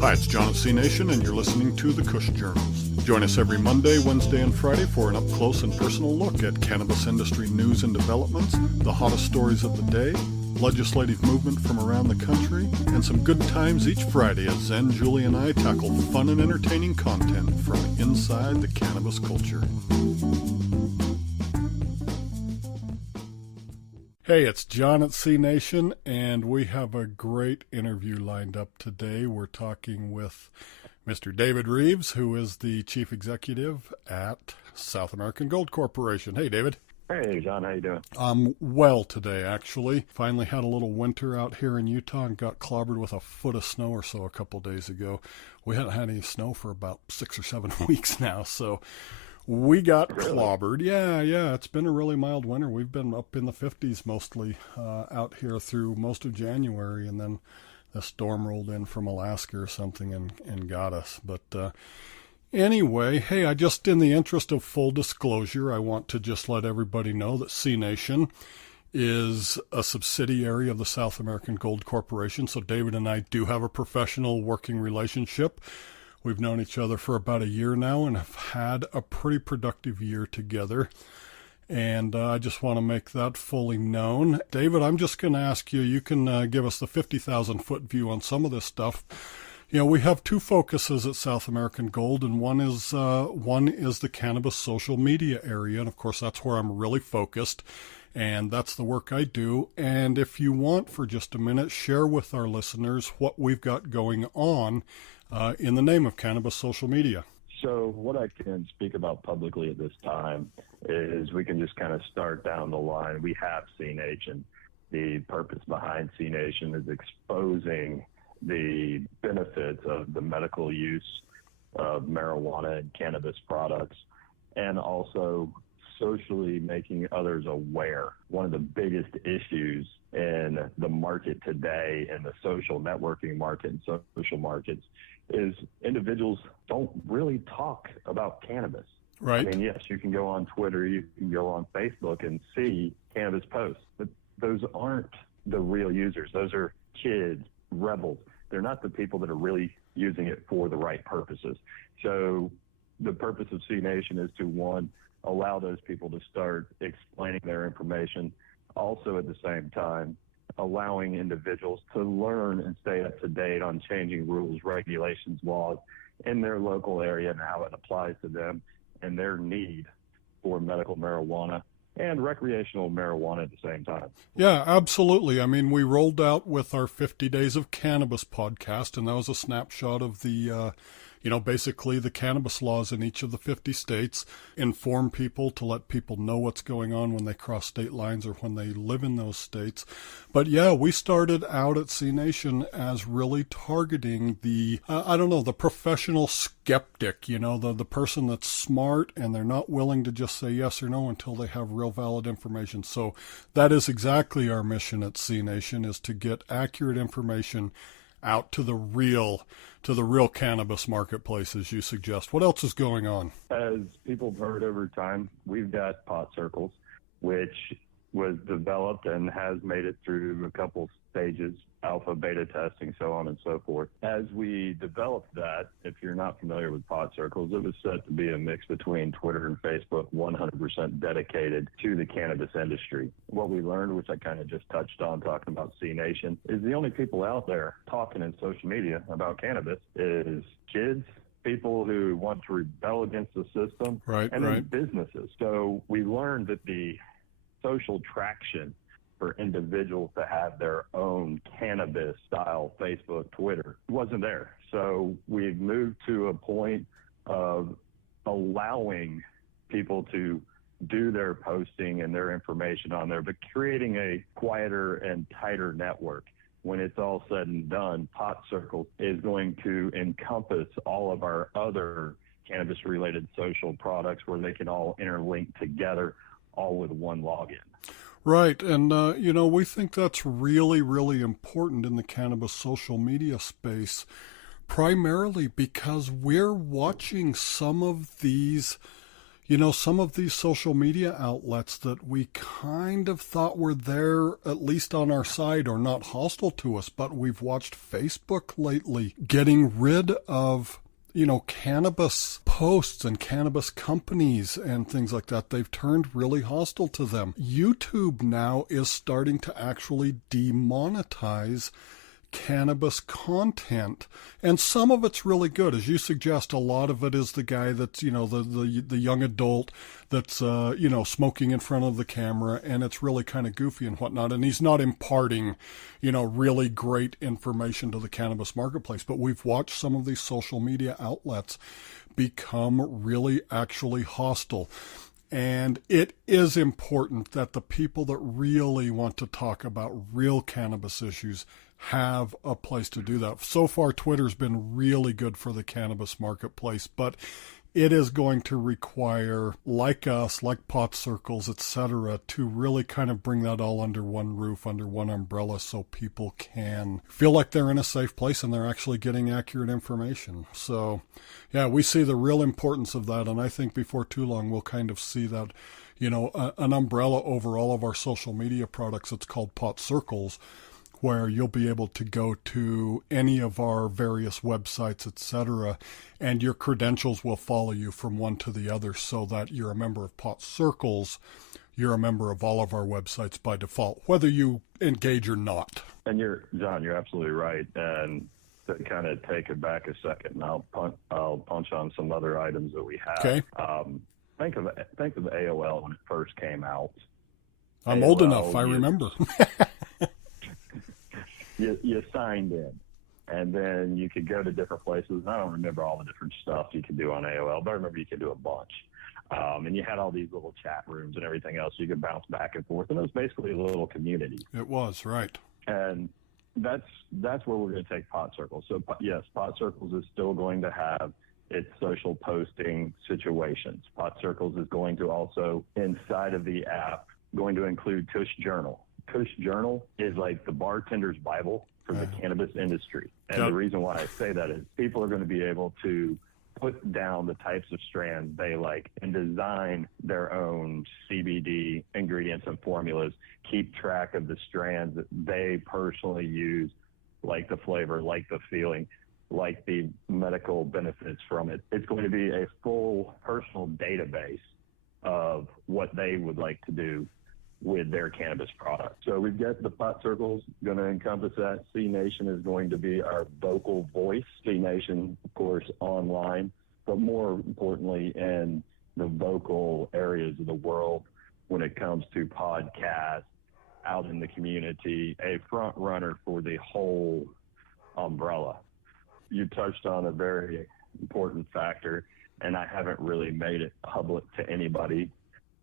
Hi, it's John at cNation, and you're listening to the Kush Journals. Join us every Monday, Wednesday, and Friday for an up-close and personal look at cannabis industry news and developments, the hottest stories of the day, legislative movement from around the country, and some good times each Friday as Zen, Julie, and I tackle fun and entertaining content from inside the cannabis culture. Hey, it's John at cNation, and we have a great interview lined up today. We're talking with Mr. David Reeves, who is the Chief Executive at South American Gold Corporation. Hey, David. Hey, John. How you doing? I'm well today, actually. Finally had a little winter out here in Utah and got clobbered with a foot of snow or so a couple days ago. We hadn't had any snow for about 6 or 7 weeks now, so we got clobbered. Yeah, it's been a really mild winter. We've been up in the 50s mostly out here through most of January, and then the storm rolled in from Alaska or something and got us. But anyway, hey, I just, in the interest of full disclosure, I want to just let everybody know that cNation is a subsidiary of the South American Gold Corporation. So David and I do have a professional working relationship. We've known each other for about a year now and have had a pretty productive year together. And I just want to make that fully known. David, I'm just going to ask you, you can give us the 50,000-foot view on some of this stuff. You know, we have two focuses at South American Gold, and one is the cannabis social media area. And, of course, that's where I'm really focused, and that's the work I do. And if you want, for just a minute, share with our listeners what we've got going on in the name of cannabis social media. So what I can speak about publicly at this time is we can just kind of start down the line. We have cNation. The purpose behind cNation is exposing the benefits of the medical use of marijuana and cannabis products, and also socially making others aware. One of the biggest issues in the market today, in the social networking market and social markets, is individuals don't really talk about cannabis. Right. I mean, yes, you can go on Twitter, you can go on Facebook and see cannabis posts, but those aren't the real users. Those are kids, rebels. They're not the people that are really using it for the right purposes. So the purpose of cNation is to, one, allow those people to start explaining their information. Also, at the same time, allowing individuals to learn and stay up to date on changing rules, regulations, laws in their local area and how it applies to them and their need for medical marijuana and recreational marijuana at the same time. Yeah, absolutely. I mean, we rolled out with our 50 Days of Cannabis podcast, and that was a snapshot of the basically the cannabis laws in each of the 50 states, inform people to let people know what's going on when they cross state lines or when they live in those states. But yeah, we started out at cNation as really targeting the professional skeptic, the person that's smart and they're not willing to just say yes or no until they have real valid information. So that is exactly our mission at cNation, is to get accurate information out to the real cannabis marketplace, as you suggest. What else is going on? As people have heard over time, we've got pot circles, which was developed and has made it through a couple stages, alpha, beta testing, so on and so forth. As we developed that, if you're not familiar with pot circles, it was set to be a mix between Twitter and Facebook, 100% dedicated to the cannabis industry. What we learned, which I kind of just touched on talking about cNation, is the only people out there talking in social media about cannabis is kids, people who want to rebel against the system, and then businesses. So we learned that the social traction for individuals to have their own cannabis style Facebook, Twitter wasn't there. So we've moved to a point of allowing people to do their posting and their information on there, but creating a quieter and tighter network. When it's all said and done, Pot Circle is going to encompass all of our other cannabis-related social products where they can all interlink together, all with one login. Right, and we think that's really, really important in the cannabis social media space, primarily because we're watching some of these Some of these social media outlets that we kind of thought were there, at least on our side, or not hostile to us, but we've watched Facebook lately getting rid of, cannabis posts and cannabis companies and things like that. They've turned really hostile to them. YouTube now is starting to actually demonetize cannabis content, and some of it's really good, as you suggest. A lot of it is the guy that's the young adult that's smoking in front of the camera, and it's really kind of goofy and whatnot, and he's not imparting really great information to the cannabis marketplace. But we've watched some of these social media outlets become really actually hostile. And it is important that the people that really want to talk about real cannabis issues have a place to do that. So far, Twitter's been really good for the cannabis marketplace, but it is going to require, like us, like pot circles, etc., to really kind of bring that all under one roof, under one umbrella, so people can feel like they're in a safe place and they're actually getting accurate information. So, yeah, we see the real importance of that, and I think before too long we'll kind of see that, an umbrella over all of our social media products. It's called Pot Circles, where you'll be able to go to any of our various websites, etc., and your credentials will follow you from one to the other, so that you're a member of Pot Circles, you're a member of all of our websites by default, whether you engage or not. And John, you're absolutely right. And to kind of take it back a second, and I'll punch on some other items that we have. Okay. Think of AOL when it first came out. I'm old enough, I remember. You signed in, and then you could go to different places. I don't remember all the different stuff you could do on AOL, but I remember you could do a bunch. And you had all these little chat rooms and everything else. You could bounce back and forth, and it was basically a little community. It was, right. And that's where we're going to take Pot Circles. So, yes, Pot Circles is still going to have its social posting situations. Pot Circles is going to also, inside of the app, going to include Kush Journal. Kush Journal is like the bartender's Bible for the cannabis industry. And the reason why I say that is people are going to be able to put down the types of strands they like and design their own CBD ingredients and formulas, keep track of the strands that they personally use, like the flavor, like the feeling, like the medical benefits from it. It's going to be a full personal database of what they would like to do with their cannabis product. So we've got the Pot Circles going to encompass that. cNation is going to be our vocal voice. cNation, of course, online, but more importantly in the vocal areas of the world when it comes to podcasts, out in the community, a front runner for the whole umbrella. You touched on a very important factor, and I haven't really made it public to anybody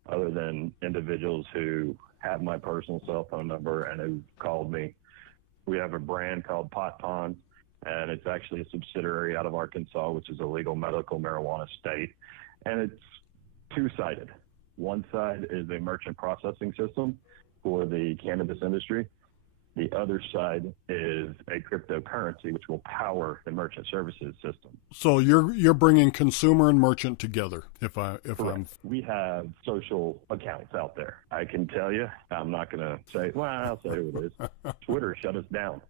other than individuals who have my personal cell phone number and who called me. We have a brand called Pot Ponds, and it's actually a subsidiary out of Arkansas, which is a legal medical marijuana state. And it's two-sided. One side is a merchant processing system for the cannabis industry. The other side is a cryptocurrency, which will power the merchant services system. So you're bringing consumer and merchant together. We have social accounts out there. I can tell you, I'm not going to say, well, I'll say who it is. Twitter shut us down.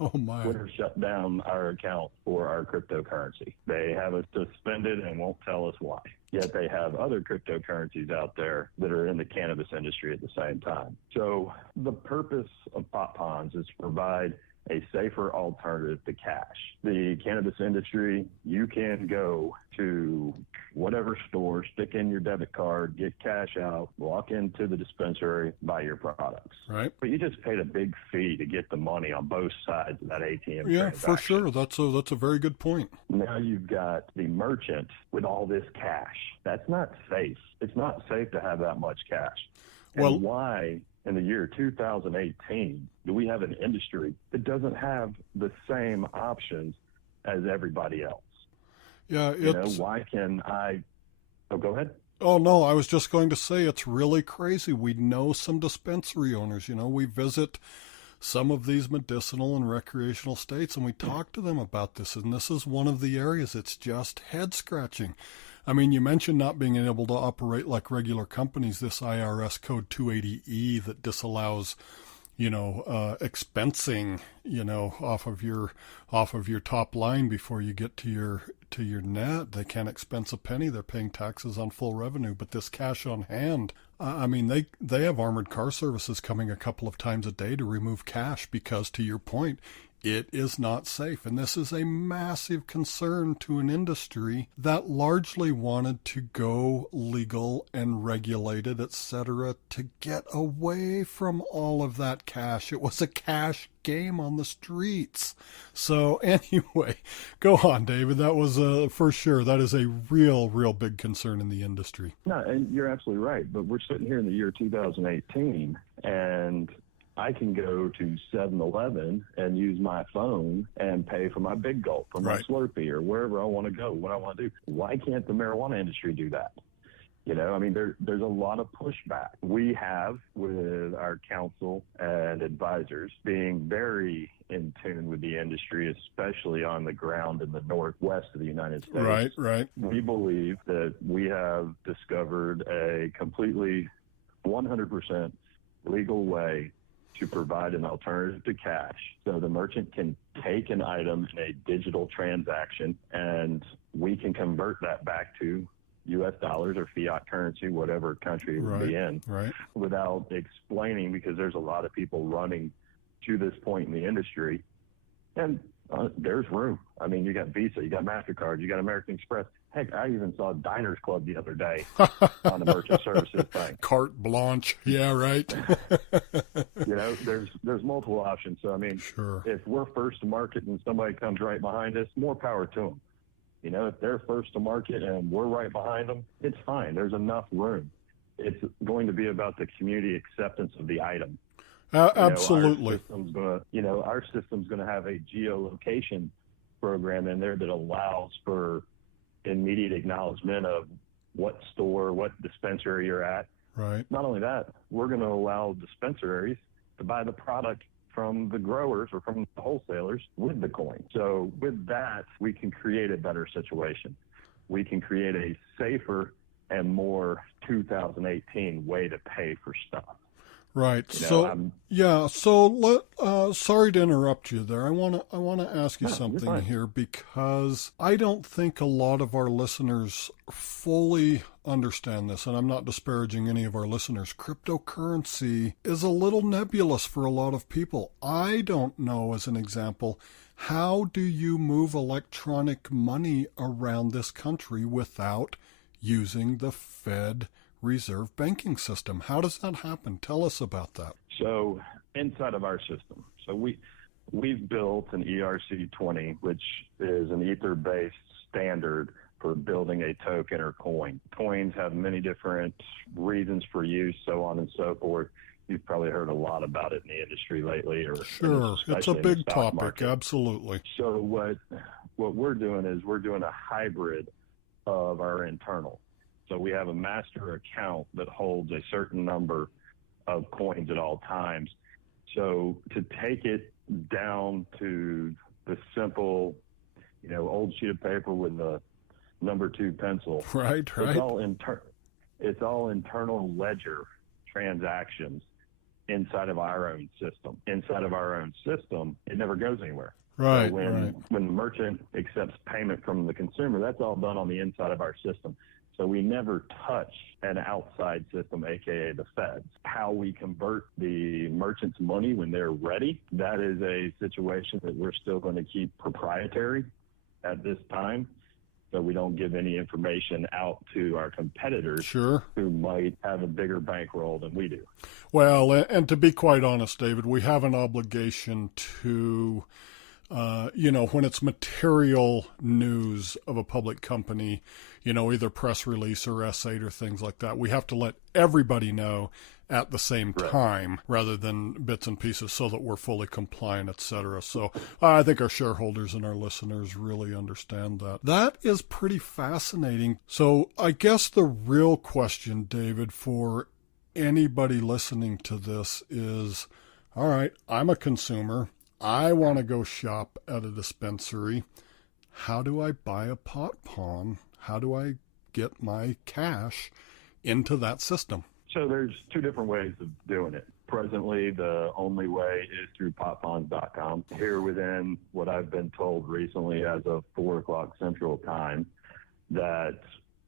Oh, my. Twitter shut down our account for our cryptocurrency. They have us suspended and won't tell us why. Yet they have other cryptocurrencies out there that are in the cannabis industry at the same time. So the purpose of Pot Ponds is to provide a safer alternative to cash. The cannabis industry, you can go to whatever store, stick in your debit card, get cash out, walk into the dispensary, buy your products. Right. But you just paid a big fee to get the money on both sides of that ATM Yeah, transaction. for sure. That's a very good point. Now you've got the merchant with all this cash. That's not safe. It's not safe to have that much cash. And why in the year 2018 do we have an industry that doesn't have the same options as everybody else? Yeah, why can I... Oh, go ahead. Oh, no, I was just going to say it's really crazy. We know some dispensary owners, we visit some of these medicinal and recreational states, and we talk to them about this, and this is one of the areas it's just head-scratching. I mean, you mentioned not being able to operate like regular companies, this IRS code 280E that disallows, expensing, off of your top line before you get to your net. They can't expense a penny. They're paying taxes on full revenue. But this cash on hand, I mean, they have armored car services coming a couple of times a day to remove cash because, to your point, it is not safe. And this is a massive concern to an industry that largely wanted to go legal and regulated, etc., to get away from all of that cash. It was a cash game on the streets. So anyway, go on, David. That was for sure. That is a real big concern in the industry. No, and you're absolutely right. But we're sitting here in the year 2018, and I can go to 7-Eleven and use my phone and pay for my Big Gulp or my Slurpee or wherever I want to go, what I want to do. Why can't the marijuana industry do that? I mean, there's a lot of pushback. We have, with our counsel and advisors, being very in tune with the industry, especially on the ground in the northwest of the United States. Right. We believe that we have discovered a completely 100% legal way to provide an alternative to cash, so the merchant can take an item in a digital transaction and we can convert that back to U.S. dollars or fiat currency, whatever country it would be in, without explaining, because there's a lot of people running to this point in the industry, and there's room. I mean, you got Visa, you got MasterCard, you got American Express. Heck, I even saw Diners Club the other day on the merchant services thing. Carte blanche. Yeah, right. There's multiple options. So, I mean, if we're first to market and somebody comes right behind us, more power to them. If they're first to market and we're right behind them, it's fine. There's enough room. It's going to be about the community acceptance of the item. Absolutely. Our system's going to have a geolocation program in there that allows for immediate acknowledgement of what store, what dispensary you're at. Right. Not only that, we're going to allow dispensaries to buy the product from the growers or from the wholesalers with the coin. So with that, we can create a better situation. We can create a safer and more 2018 way to pay for stuff. Right. Sorry to interrupt you there. I want to ask you something here, because I don't think a lot of our listeners fully understand this, and I'm not disparaging any of our listeners. Cryptocurrency is a little nebulous for a lot of people. I don't know, as an example, how do you move electronic money around this country without using the Fed Reserve banking system? How does that happen? Tell us about that. So inside of our system, we've built an ERC-20, which is an Ether-based standard for building a token or coin. Coins have many different reasons for use, so on and so forth. You've probably heard a lot about it in the industry lately. Sure, it's a big topic, market. Absolutely. So what we're doing is we're doing a hybrid of our internal. So we have a master account that holds a certain number of coins at all times. So to take it down to the simple, old sheet of paper with the number 2 pencil. Right. It's all internal ledger transactions inside of our own system. Inside of our own system, it never goes anywhere. Right. So when the merchant accepts payment from the consumer, that's all done on the inside of our system. So we never touch an outside system, aka the Feds. How we convert the merchant's money when they're ready, that is a situation that we're still going to keep proprietary at this time, so we don't give any information out to our competitors who might have a bigger bankroll than we do. Well, and to be quite honest, David, we have an obligation to when it's material news of a public company, either press release or S8 or things like that, we have to let everybody know at the same time rather than bits and pieces, so that we're fully compliant, etc. So I think our shareholders and our listeners really understand that. That is pretty fascinating. So I guess the real question, David, for anybody listening to this is, all right, I'm a consumer. I want to go shop at a dispensary. How do I buy a pot palm? How do I get my cash into that system? So there's two different ways of doing it. Presently, the only way is through potponds.com. Here within what I've been told recently as of 4 o'clock Central Time, that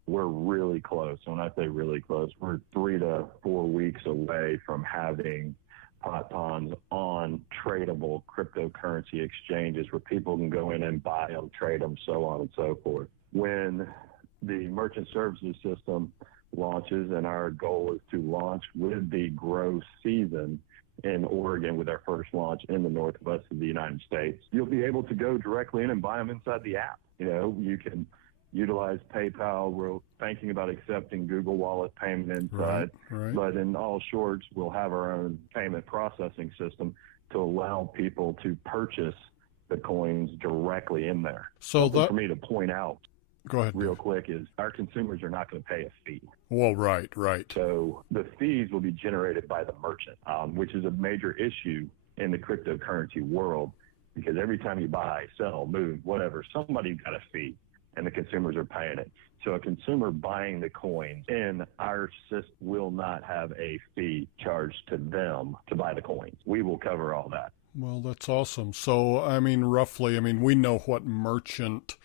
we're really close. When I say really close, we're 3 to 4 weeks away from having pot ponds on tradable cryptocurrency exchanges where people can go in and buy them, trade them, so on and so forth. When the merchant services system launches, and our goal is to launch with the grow season in Oregon with our first launch in the Northwest of the United States, you'll be able to go directly in and buy them inside the app. You can utilize PayPal. We're thinking about accepting Google Wallet payment inside. Right. But in all shorts, we'll have our own payment processing system to allow people to purchase the coins directly in there. So for me to point out, go ahead, real quick, is our consumers are not going to pay a fee. Well, right. So the fees will be generated by the merchant, which is a major issue in the cryptocurrency world, because every time you buy, sell, move, whatever, somebody got a fee, and the consumers are paying it. So a consumer buying the coins in our system will not have a fee charged to them to buy the coins. We will cover all that. Well, that's awesome. So, roughly, we know what merchant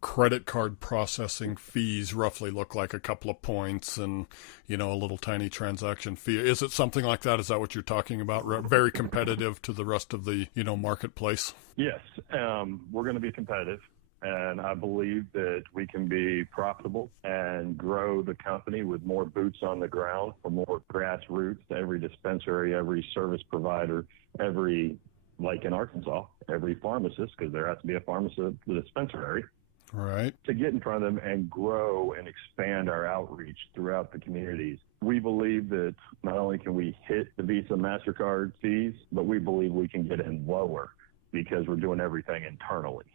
credit card processing fees roughly look like, a couple of points and, a little tiny transaction fee. Is it something like that? Is that what you're talking about? Very competitive to the rest of the, marketplace? Yes. We're going to be competitive. And I believe that we can be profitable and grow the company with more boots on the ground, for more grassroots to every dispensary, every service provider, like in Arkansas, every pharmacist, because there has to be a pharmacist at the dispensary. Right. To get in front of them and grow and expand our outreach throughout the communities. We believe that not only can we hit the Visa, MasterCard fees, but we believe we can get in lower because we're doing everything internally.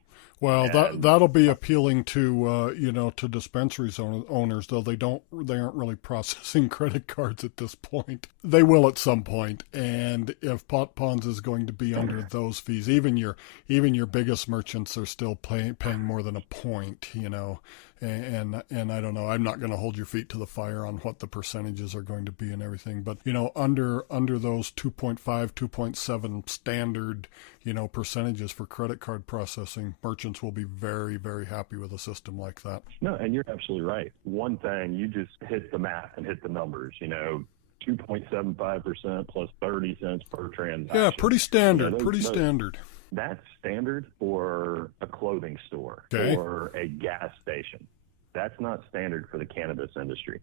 Well, that'll be appealing to to dispensaries owners, though they aren't really processing credit cards at this point. They will at some point, and if Pot Ponds is going to be under those fees, even your biggest merchants are still paying more than a point, And I don't know. I'm not going to hold your feet to the fire on what the percentages are going to be and everything, but under those 2.5, 2.7 standard percentages for credit card processing, merchants will be very, very happy with a system like that. No, and you're absolutely right. One thing, you just hit the math and hit the numbers. 2.75% plus 30 cents per transaction. Yeah, pretty standard. Standard. That's standard for a clothing store or a gas station. That's not standard for the cannabis industry.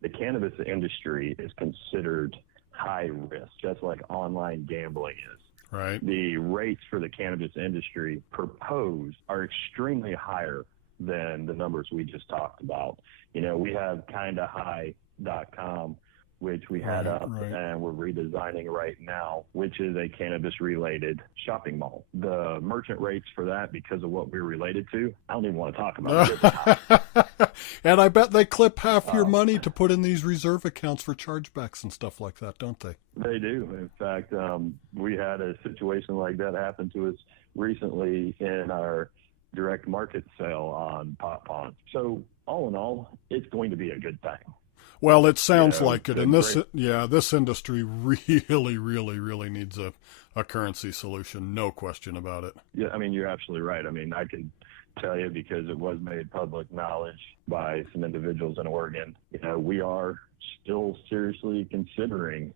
The cannabis industry is considered high risk, just like online gambling is. Right. The rates for the cannabis industry proposed are extremely higher than the numbers we just talked about. We have kindahigh.com, which we had up and we're redesigning right now, which is a cannabis-related shopping mall. The merchant rates for that, because of what we're related to, I don't even want to talk about it. And I bet they clip half your money to put in these reserve accounts for chargebacks and stuff like that, don't they? They do. In fact, we had a situation like that happen to us recently in our direct market sale on Pot Ponds. So all in all, it's going to be a good thing. Well, it sounds like it. And this industry really, really, really needs a currency solution. No question about it. Yeah, you're absolutely right. I can tell you, because it was made public knowledge by some individuals in Oregon, we are still seriously considering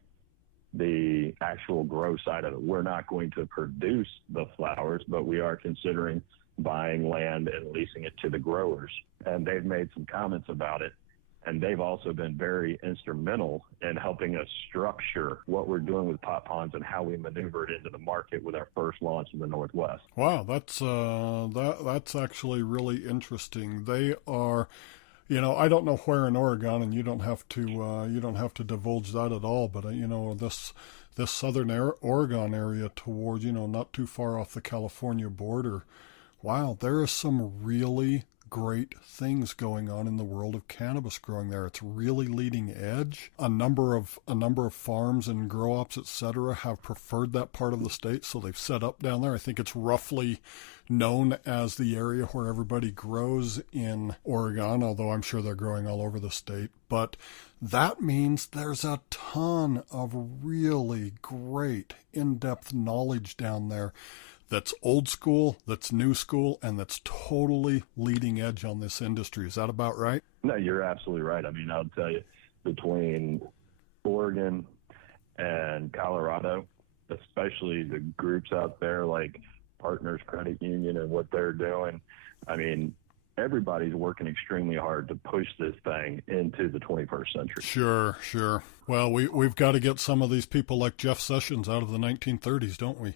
the actual grow side of it. We're not going to produce the flowers, but we are considering buying land and leasing it to the growers. And they've made some comments about it. And they've also been very instrumental in helping us structure what we're doing with Pot Ponds and how we maneuver it into the market with our first launch in the Northwest. Wow, that's actually really interesting. They are, I don't know where in Oregon, and you don't have to divulge that at all. But this southern Oregon area towards not too far off the California border. Wow, there is some really great things going on in the world of cannabis growing there. It's really leading edge. A number of farms and grow ops, etc., have preferred that part of the state, so they've set up down there. I think it's roughly known as the area where everybody grows in Oregon, although I'm sure they're growing all over the state. But that means there's a ton of really great in-depth knowledge down there that's old school, that's new school, and that's totally leading edge on this industry. Is that about right? No, you're absolutely right. I mean, I'll tell you, between Oregon and Colorado, especially the groups out there like Partners Credit Union and what they're doing, I mean, everybody's working extremely hard to push this thing into the 21st century. Sure. Well, we've got to get some of these people like Jeff Sessions out of the 1930s, don't we?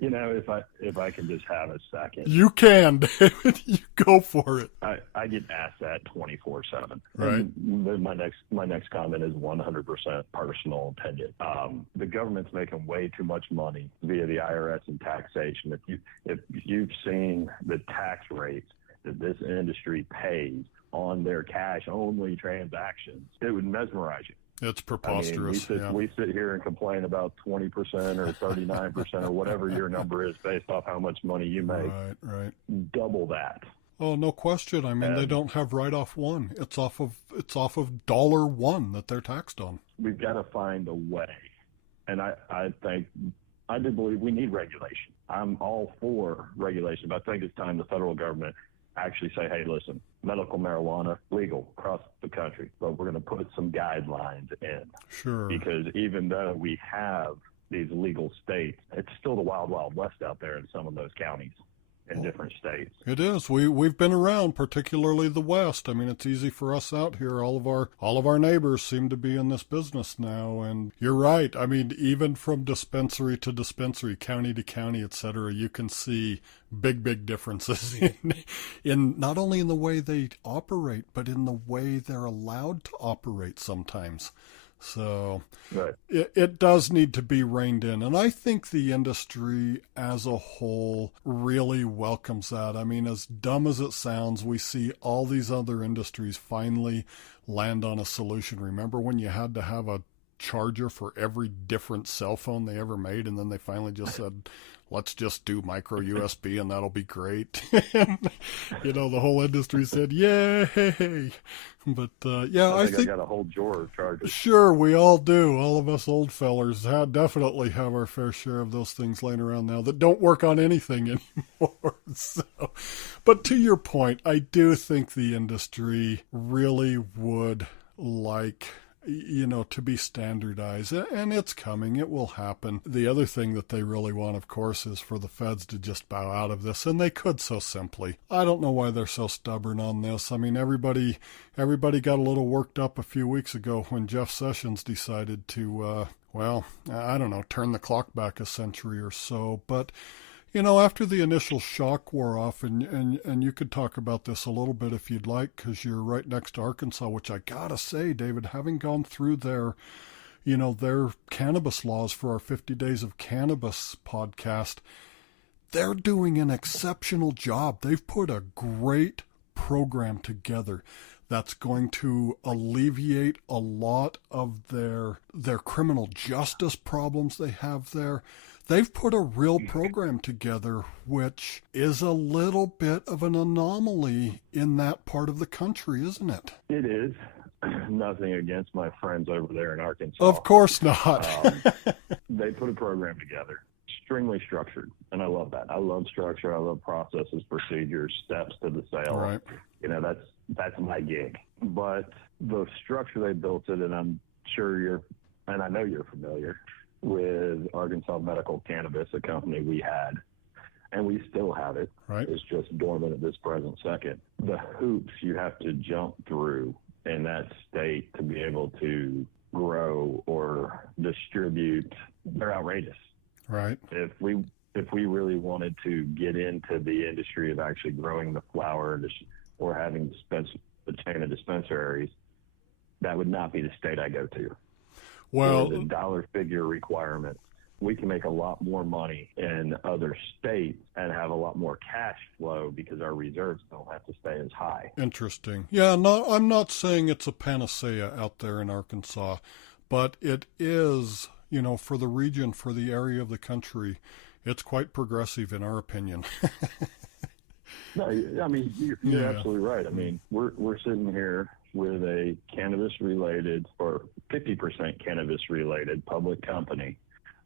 You know, if I can just have a second. You can, David. You go for it. I get asked that 24/7. Right. And my next comment is 100% personal opinion. The government's making way too much money via the IRS and taxation. If you've seen the tax rates that this industry pays on their cash-only transactions, it would mesmerize you. It's preposterous. I mean, we sit here and complain about 20% or 39% or whatever your number is based off how much money you make. Right. Double that. Oh, no question. I mean, they don't have write-off one. It's off of $1 that they're taxed on. We've got to find a way. And I do believe we need regulation. I'm all for regulation, but I think it's time the federal government actually say, hey, listen, medical marijuana, legal across the country, but we're going to put some guidelines in. Sure. Because even though we have these legal states, it's still the wild, wild west out there in some of those counties in different states. It is. We've been around, particularly the West. I mean, it's easy for us out here. All of our neighbors seem to be in this business now. And you're right. I mean, even from dispensary to dispensary, county to county, et cetera, you can see big differences in not only in the way they operate, but in the way they're allowed to operate sometimes. So right. It does need to be reined in. And I think the industry as a whole really welcomes that. I mean, as dumb as it sounds, we see all these other industries finally land on a solution. Remember when you had to have a charger for every different cell phone they ever made, and then they finally just said, let's just do micro USB and that'll be great. And, the whole industry said, yay. But, I think I got a whole drawer of chargers. Sure, we all do. All of us old fellers definitely have our fair share of those things laying around now that don't work on anything anymore. But to your point, I do think the industry really would like to be standardized, and it's coming. It will happen. The other thing that they really want, of course, is for the feds to just bow out of this, and they could so simply. I don't know why they're so stubborn on this. I mean, everybody got a little worked up a few weeks ago when Jeff Sessions decided to, turn the clock back a century or so, but after the initial shock wore off, and you could talk about this a little bit if you'd like, because you're right next to Arkansas, which I gotta say, David, having gone through their cannabis laws for our 50 Days of Cannabis podcast, they're doing an exceptional job. They've put a great program together that's going to alleviate a lot of their criminal justice problems they have there. They've put a real program together, which is a little bit of an anomaly in that part of the country, isn't it? It is. Nothing against my friends over there in Arkansas. Of course not. They put a program together, extremely structured, and I love that. I love structure. I love processes, procedures, steps to the sale. Right. That's my gig. But the structure they built it, and I'm sure and I know you're familiar with Arkansas Medical Cannabis, a company we had, and we still have it. Right. It's just dormant at this present second. The hoops you have to jump through in that state to be able to grow or distribute, they're outrageous. Right. If we really wanted to get into the industry of actually growing the flower or having a chain of dispensaries, that would not be the state I go to. Well, the dollar figure requirements we can make a lot more money in other states and have a lot more cash flow because our reserves don't have to stay as high. Interesting. Yeah, no, I'm not saying it's a panacea out there in Arkansas, but it is, for the region, for the area of the country, it's quite progressive in our opinion. No, I mean, you're absolutely right. I mean, we're sitting here with a cannabis-related or 50% cannabis-related public company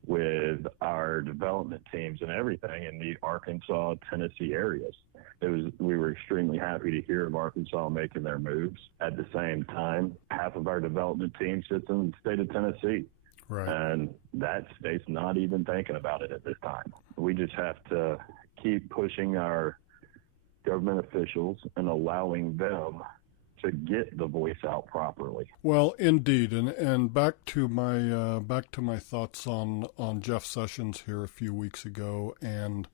with our development teams and everything in the Arkansas, Tennessee areas. We were extremely happy to hear of Arkansas making their moves. At the same time, half of our development team sits in the state of Tennessee. Right. And that state's not even thinking about it at this time. We just have to keep pushing our government officials and allowing them to get the voice out properly. Well, indeed, and back to my thoughts on Jeff Sessions here a few weeks ago, and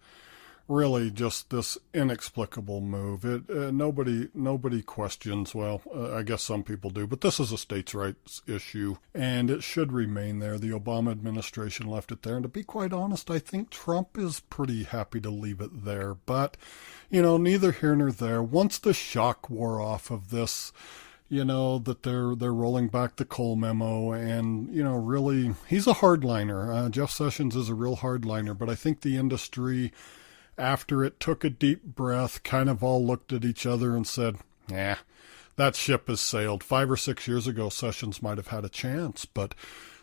really just this inexplicable move. Nobody questions. Well, I guess some people do, but this is a states' rights issue, and it should remain there. The Obama administration left it there, and to be quite honest, I think Trump is pretty happy to leave it there. But neither here nor there. Once the shock wore off of this, that they're rolling back the Cole memo, and really, he's a hardliner. Jeff Sessions is a real hardliner, but I think the industry, after it took a deep breath, kind of all looked at each other and said, "Yeah, that ship has sailed." 5 or 6 years ago, Sessions might have had a chance, but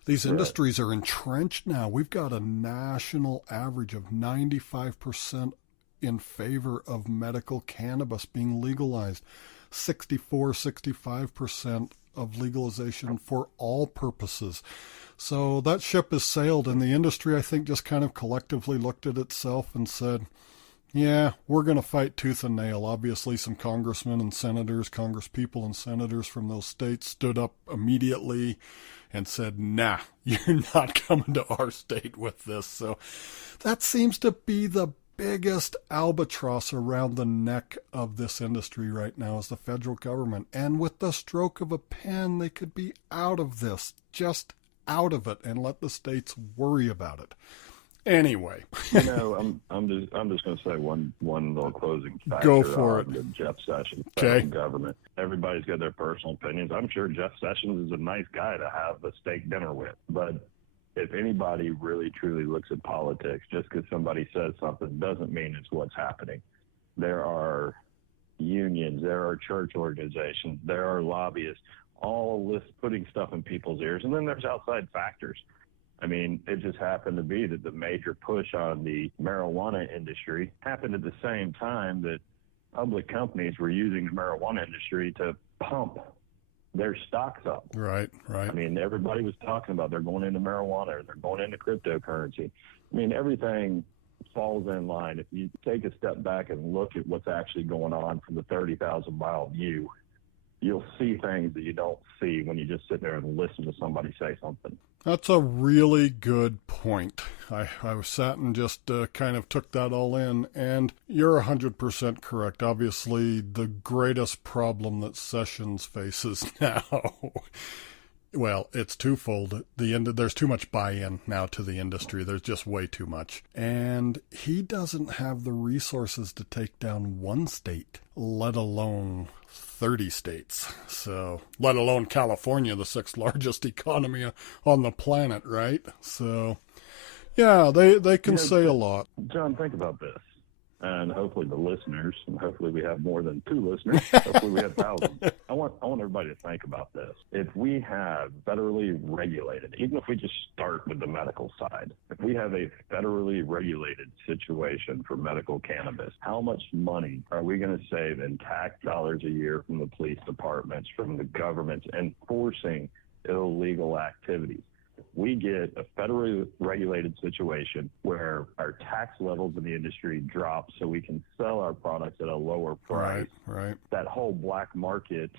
these industries are entrenched now. We've got a national average of 95% in favor of medical cannabis being legalized, 65% of legalization for all purposes. So that ship has sailed, and the industry, I think, just kind of collectively looked at itself and said, yeah, we're going to fight tooth and nail. Obviously, some congressmen and senators, congresspeople and senators from those states stood up immediately and said, nah, you're not coming to our state with this. So that seems to be the biggest albatross around the neck of this industry right now is the federal government. And with the stroke of a pen, they could be out of this, just out of it, and let the states worry about it. Anyway, I'm just going to say one little closing factor. Go for it. The Jeff Sessions Okay. Government. Everybody's got their personal opinions. I'm sure Jeff Sessions is a nice guy to have a steak dinner with, but if anybody really truly looks at politics, just because somebody says something doesn't mean it's what's happening. There are unions, there are church organizations, there are lobbyists, all putting stuff in people's ears. And then there's outside factors. I mean, it just happened to be that the major push on the marijuana industry happened at the same time that public companies were using the marijuana industry to pump their stocks up. Right. I mean, everybody was talking about they're going into marijuana or they're going into cryptocurrency. I mean, everything falls in line. If you take a step back and look at what's actually going on from the 30,000-mile view, you'll see things that you don't see when you just sit there and listen to somebody say something. That's a really good point. I was sat and just kind of took that all in, and you're 100% correct. Obviously, the greatest problem that Sessions faces now, well, it's twofold. There's too much buy-in now to the industry. There's just way too much. And he doesn't have the resources to take down one state, let alone 30 states. So, let alone California, the 6th largest economy on the planet, right? So, yeah, they can say a lot. John, think about this. And hopefully the listeners, and hopefully we have more than 2 listeners, hopefully we have thousands. I want everybody to think about this. If we have federally regulated, even if we just start with the medical side, if we have a federally regulated situation for medical cannabis, how much money are we going to save in tax dollars a year from the police departments, from the governments enforcing illegal activities? We get a federally regulated situation where our tax levels in the industry drop so we can sell our products at a lower price. Right. That whole black market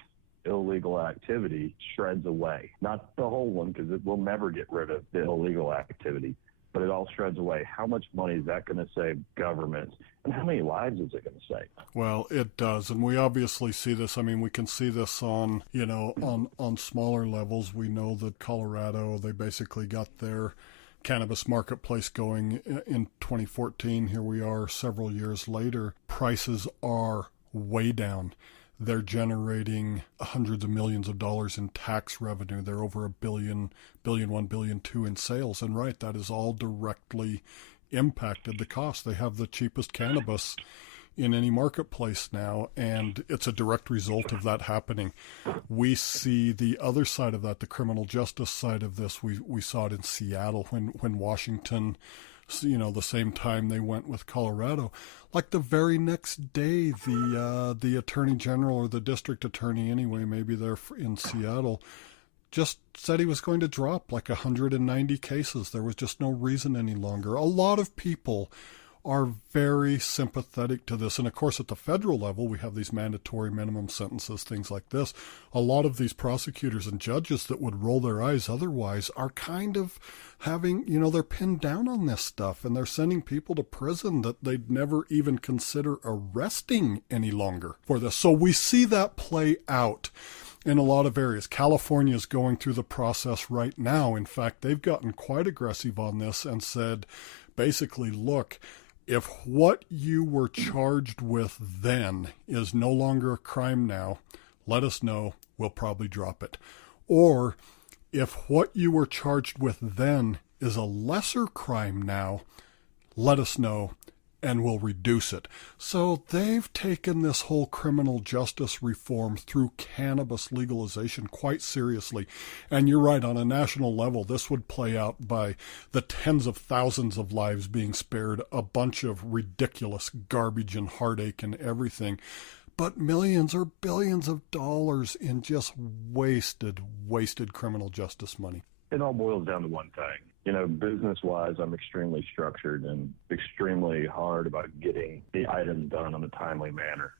illegal activity shreds away. Not the whole one, because it will never get rid of the illegal activity, but it all shreds away. How much money is that going to save governments? And how many lives is it going to save? Well, it does. And we obviously see this. I mean, we can see this on smaller levels. We know that Colorado, they basically got their cannabis marketplace going in 2014. Here we are several years later. Prices are way down. They're generating hundreds of millions of dollars in tax revenue. They're over $1 billion, $1.1 billion, $2 billion in sales. And right, that is all directly impacted the cost. They have the cheapest cannabis in any marketplace now, and it's a direct result of that happening. We see the other side of that, the criminal justice side of this. We saw it in Seattle when Washington, the same time they went with Colorado. Like the very next day, the attorney general, or the district attorney anyway, maybe they're in Seattle, just said he was going to drop like 190 cases. There was just no reason any longer. A lot of people are very sympathetic to this. And of course, at the federal level, we have these mandatory minimum sentences, things like this. A lot of these prosecutors and judges that would roll their eyes otherwise are kind of having, they're pinned down on this stuff, and they're sending people to prison that they'd never even consider arresting any longer for this. So we see that play out in a lot of areas. California is going through the process right now. In fact, they've gotten quite aggressive on this and said, basically, look, if what you were charged with then is no longer a crime now, let us know. We'll probably drop it. Or if what you were charged with then is a lesser crime now, let us know and we'll reduce it. So they've taken this whole criminal justice reform through cannabis legalization quite seriously. And you're right, on a national level, this would play out by the tens of thousands of lives being spared, a bunch of ridiculous garbage and heartache and everything. But millions or billions of dollars in just wasted criminal justice money. It all boils down to one thing. Business-wise, I'm extremely structured and extremely hard about getting the items done in a timely manner.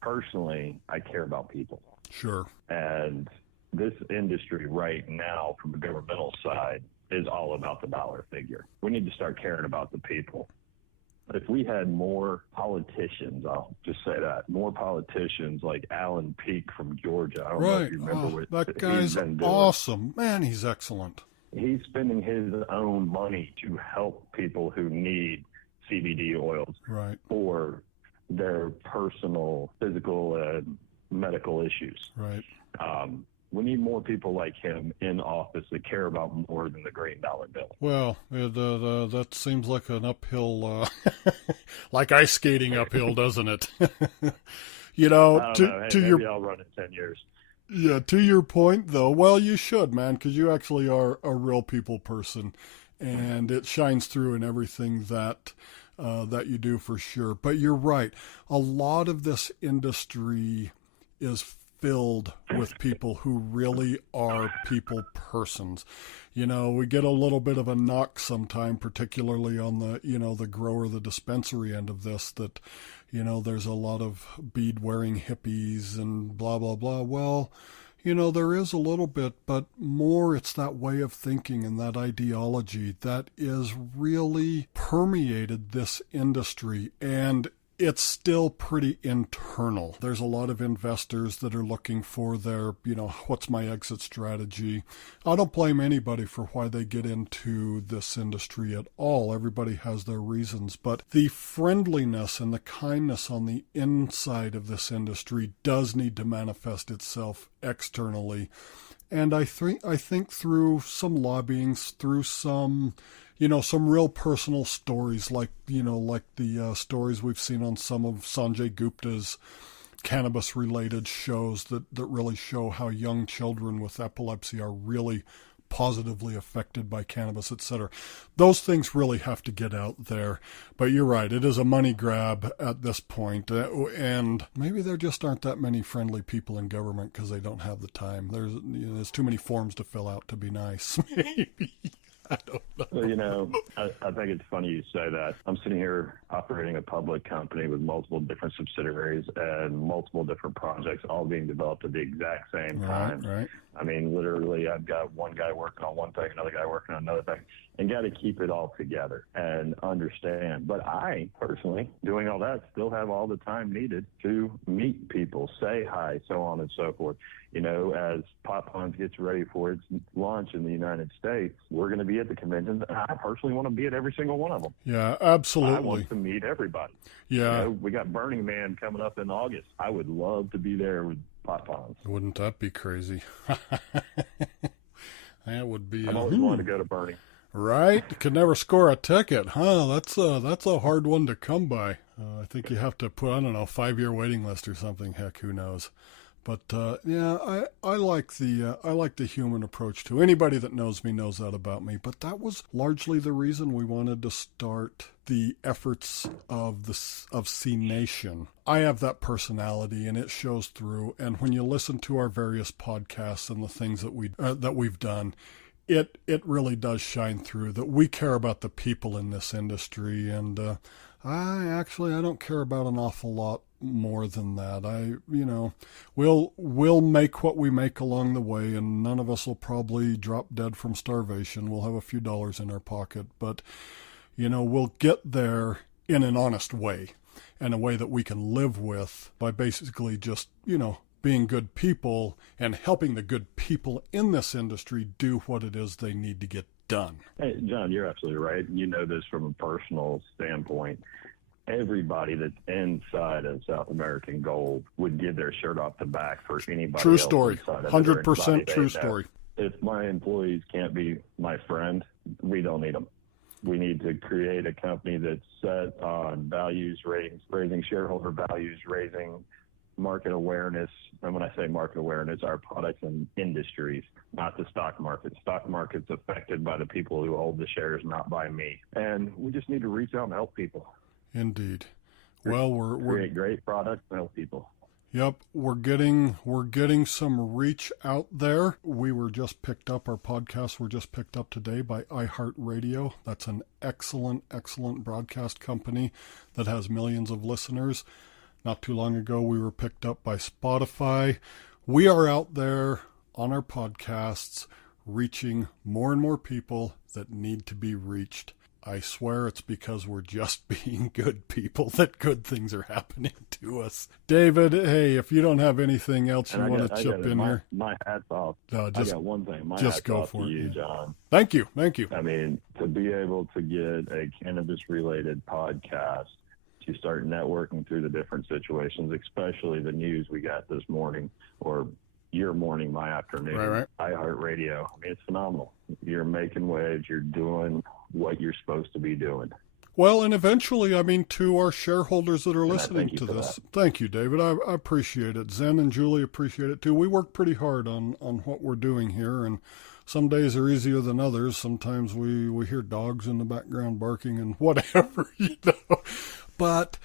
Personally, I care about people. Sure. And this industry right now, from the governmental side, is all about the dollar figure. We need to start caring about the people. If we had more politicians, I'll just say that, more politicians like Alan Peake from Georgia. I don't know if you remember that guy's awesome. Man, he's excellent. He's spending his own money to help people who need CBD oils for their personal, physical, and medical issues. Right. We need more people like him in office that care about more than the $1 bill. Well, that seems like an uphill, like ice skating uphill, doesn't it? Maybe I'll run in 10 years. Yeah, to your point, though, well, you should, man, because you actually are a real people person, and it shines through in everything that you do for sure. But you're right. A lot of this industry is filled with people who really are people persons. We get a little bit of a knock sometime, particularly on the grower, the dispensary end of this, that, there's a lot of bead-wearing hippies and blah, blah, blah. Well, there is a little bit, but more it's that way of thinking and that ideology that is really permeated this industry, and it's still pretty internal. There's a lot of investors that are looking for their, what's my exit strategy? I don't blame anybody for why they get into this industry at all. Everybody has their reasons, but the friendliness and the kindness on the inside of this industry does need to manifest itself externally. And I think through some lobbyings, through some real personal stories, like the stories we've seen on some of Sanjay Gupta's cannabis-related shows that really show how young children with epilepsy are really positively affected by cannabis, etc. Those things really have to get out there. But you're right, it is a money grab at this point. And maybe there just aren't that many friendly people in government because they don't have the time. There's too many forms to fill out to be nice, maybe. I don't know. I think it's funny you say that. I'm sitting here operating a public company with multiple different subsidiaries and multiple different projects all being developed at the exact same time. Right. I mean, literally, I've got one guy working on one thing, another guy working on another thing, and got to keep it all together and understand. But I, personally, doing all that, still have all the time needed to meet people, say hi, so on and so forth. You know, as Pot Ponds gets ready for its launch in the United States, we're going to be at the conventions, and I personally want to be at every single one of them. Yeah, absolutely. I want to meet everybody. Yeah. You know, we got Burning Man coming up in August. I would love to be there with Pot Ponds. Wouldn't that be crazy? That would be. I've always wanted to go to Burning. Right? Could never score a ticket, huh? That's a hard one to come by. I think you have to put, I don't know, 5-year waiting list or something. Heck, who knows? But yeah, I like the human approach to anybody that knows me knows that about me. But that was largely the reason we wanted to start the efforts of cNation. I have that personality, and it shows through. And when you listen to our various podcasts and the things that we've done, it really does shine through that we care about the people in this industry. And I don't care about an awful lot more than that. We'll make what we make along the way, and none of us will probably drop dead from starvation. We'll have a few dollars in our pocket, but we'll get there in an honest way, and a way that we can live with by basically just, being good people and helping the good people in this industry do what it is they need to get done. Hey, John, you're absolutely right. You know this from a personal standpoint. Everybody that's inside of South American Gold would give their shirt off the back for anybody True else. story. 100% true story. If my employees can't be my friend, we don't need them. We need to create a company that's set on values, raising shareholder values, raising market awareness. And when I say market awareness, our products and industries, not the stock market. Stock market's affected by the people who hold the shares, not by me. And we just need to reach out and help people. Indeed. Well, we're create great products and help people. Yep, we're getting some reach out there. Our podcasts were just picked up today by iHeartRadio. That's an excellent broadcast company that has millions of listeners. Not too long ago, we were picked up by Spotify. We are out there on our podcasts reaching more and more people that need to be reached. I swear it's because we're just being good people that good things are happening to us. David, hey, if you don't have anything else you want to chip in here. My hat's off. I got one thing. My just hat's go off for to it, you, yeah. John. Thank you. I mean, to be able to get a cannabis-related podcast, to start networking through the different situations, especially the news we got this morning, or your morning, my afternoon. Right. iHeartRadio. I mean, it's phenomenal. You're making waves. You're doing what you're supposed to be doing. Well, and eventually, to our shareholders that are listening to this, thank you, David. I appreciate it. Zen and Julie appreciate it too. We work pretty hard on what we're doing here, and some days are easier than others. Sometimes we hear dogs in the background barking and whatever, But,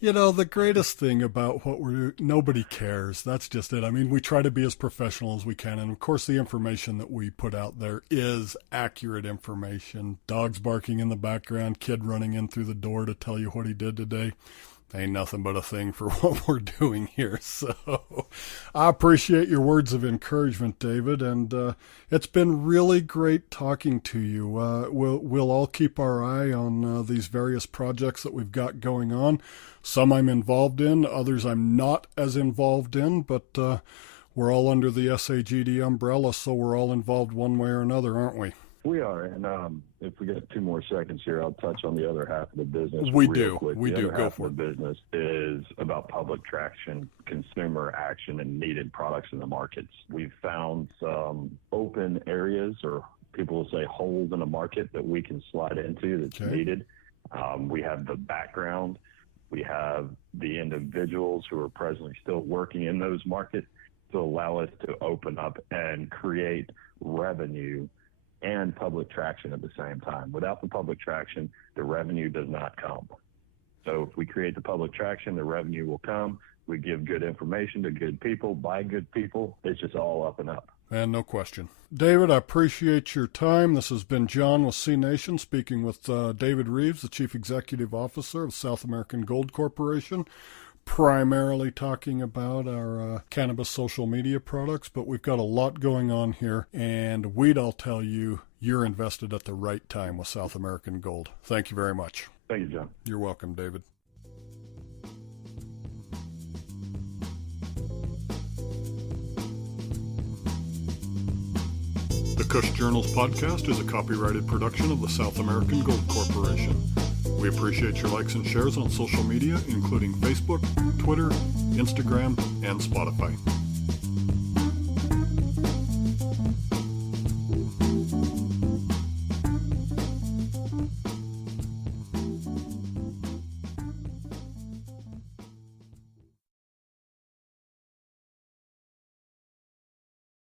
the greatest thing about what we're doing, nobody cares. That's just it. I mean, we try to be as professional as we can. And, of course, the information that we put out there is accurate information. Dogs barking in the background, kid running in through the door to tell you what he did today. Ain't nothing but a thing for what we're doing here. So I appreciate your words of encouragement, David, and it's been really great talking to you. We'll all keep our eye on these various projects that we've got going on. Some I'm involved in, others I'm not as involved in, but we're all under the SAGD umbrella, so we're all involved one way or another, aren't we? We are, and if we get 2 more seconds here, I'll touch on the other half of the business. We real do. Quick. We the do. Other Go half for of the business is about public traction, consumer action, and needed products in the markets. We've found some open areas, or people will say holes in the market, that we can slide into that's needed. We have the background. We have the individuals who are presently still working in those markets to allow us to open up and create revenue and public traction at the same time. Without the public traction, the revenue does not come. So if we create the public traction, the revenue will come. We give good information to good people, by good people. It's just all up and up. And no question. David, I appreciate your time. This has been John with cNation speaking with David Reeves, the Chief Executive Officer of South American Gold Corporation. primarily talking about our cannabis social media products, but we've got a lot going on here, and we'd all tell you you're invested at the right time with South American Gold. Thank you very much. Thank you, John. You're welcome, David. The Kush Journals podcast is a copyrighted production of the South American Gold Corporation. We appreciate your likes and shares on social media, including Facebook, Twitter, Instagram, and Spotify.